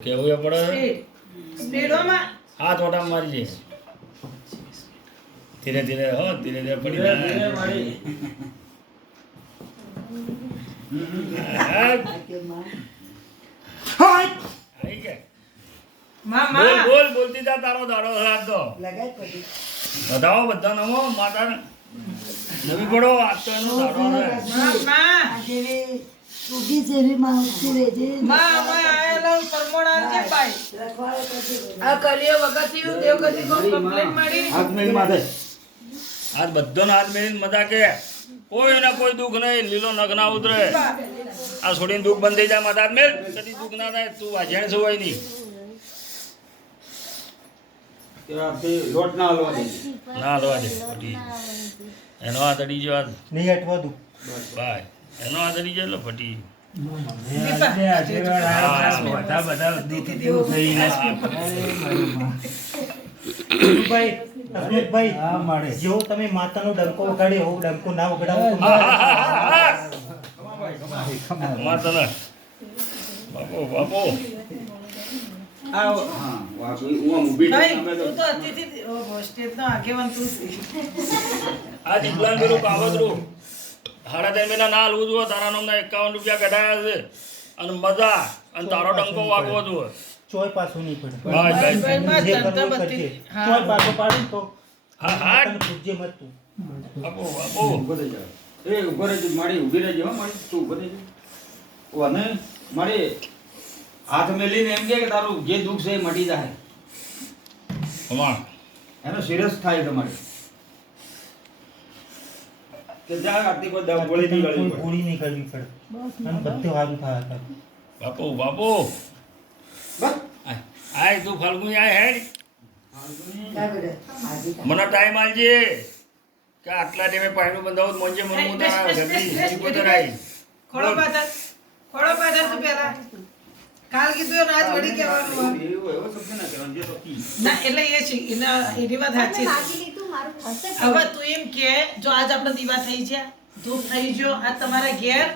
કેવું પડે સ્પીડમાં હાથ ઓટા મારી જઈશ ધીરે ધીરે હો ધીરે ધીરે પડી બોલ બોલ બોલતી જા તારો દાડો હાથ દો બતાવો બધા નમો માતા નવી પડો આજ તો એનો દાડો ઉગી જેવી માવતી રેજે માં આયેલો પરમોણાર છે ભાઈ આ કલિયો વગતિયું દેવ કદી કો કમ્પ્લેન મારી હાથ મેલ માથે આજ બધોનો હાથ મેલીને મજા કે કોઈ ના કોઈ દુઃખ નહીં લીલો નખ ના ઉતરે આ છોડીને દુઃખ બંધ થઈ જાય માથા હાથ મેલ કદી દુઃખ ના થાય તું વાજણ છો હોય નહીં લોટ ના હલવા દે ના હલવા દે ફટી એનો હાથ અડી ગયો હાથ નહીં હટવા દઉં બાય એનો હાથ અડી ગયો એટલે ફટી જેવો તમે માતાનો ડંકો વગાડ્યો એવો ડંકો ના વગાડાવો માતા બાપો બાપો આવો હા વાહ હું ઊભી ભાઈ તું તો અતિથિ સ્ટેજ નો આગેવાન તું છે આ દીપલાન પેલું કાવતરું 3.5 મહિના ના હાલવું જોઈએ તારા નામના 51 રૂપિયા કઢાયા છે અને મજા અને તારો ડંકો વાગવો જોઈએ ચોય પાછું નહીં પડે બસ, બસ. જે કરવું એ કરજે. ચોય પાછો પાડું તો હા હા તને પૂજ્ય મત તું બાપો બાપો ઊભો થઈ જાવ એ ઊભો રહેજો મારી ઊભી રહેજો હો મારી તું ઊભો થઈ જાવ અને મારી હાથ મેલીને એમ કે તારું જે દુઃખ છે એ મટી જાય કમાણ એનો સિરિયસ થાય તમારે કે જા આરતી કોઈ દવા ગોળી નહીં કોઈ ગળી ગોળી નહીં કરવી પડે અને બધું સારું થાય હતા બાપો બાપો બસ આય તું ફાલ્ગુની આય હેડ મને ટાઈમ આલજે કે આટલા ટાઈમે પાયણું બંધાવું તો મોંજે મને હું તારા ઘરની પોતે રાઈ ખોળો પાછળ તું પેલા કાલ કીધું રાત વડી કહેવાનું એવું એવો શબ્દ ના કહેવાનો જે તો કી ના એટલે એ છે એની વાત સાચી છે હવે તું એમ કે જો આજ આપણે દીવા થઈ ગયા ધૂપ થઈ ગયો આજ તમારા ઘેર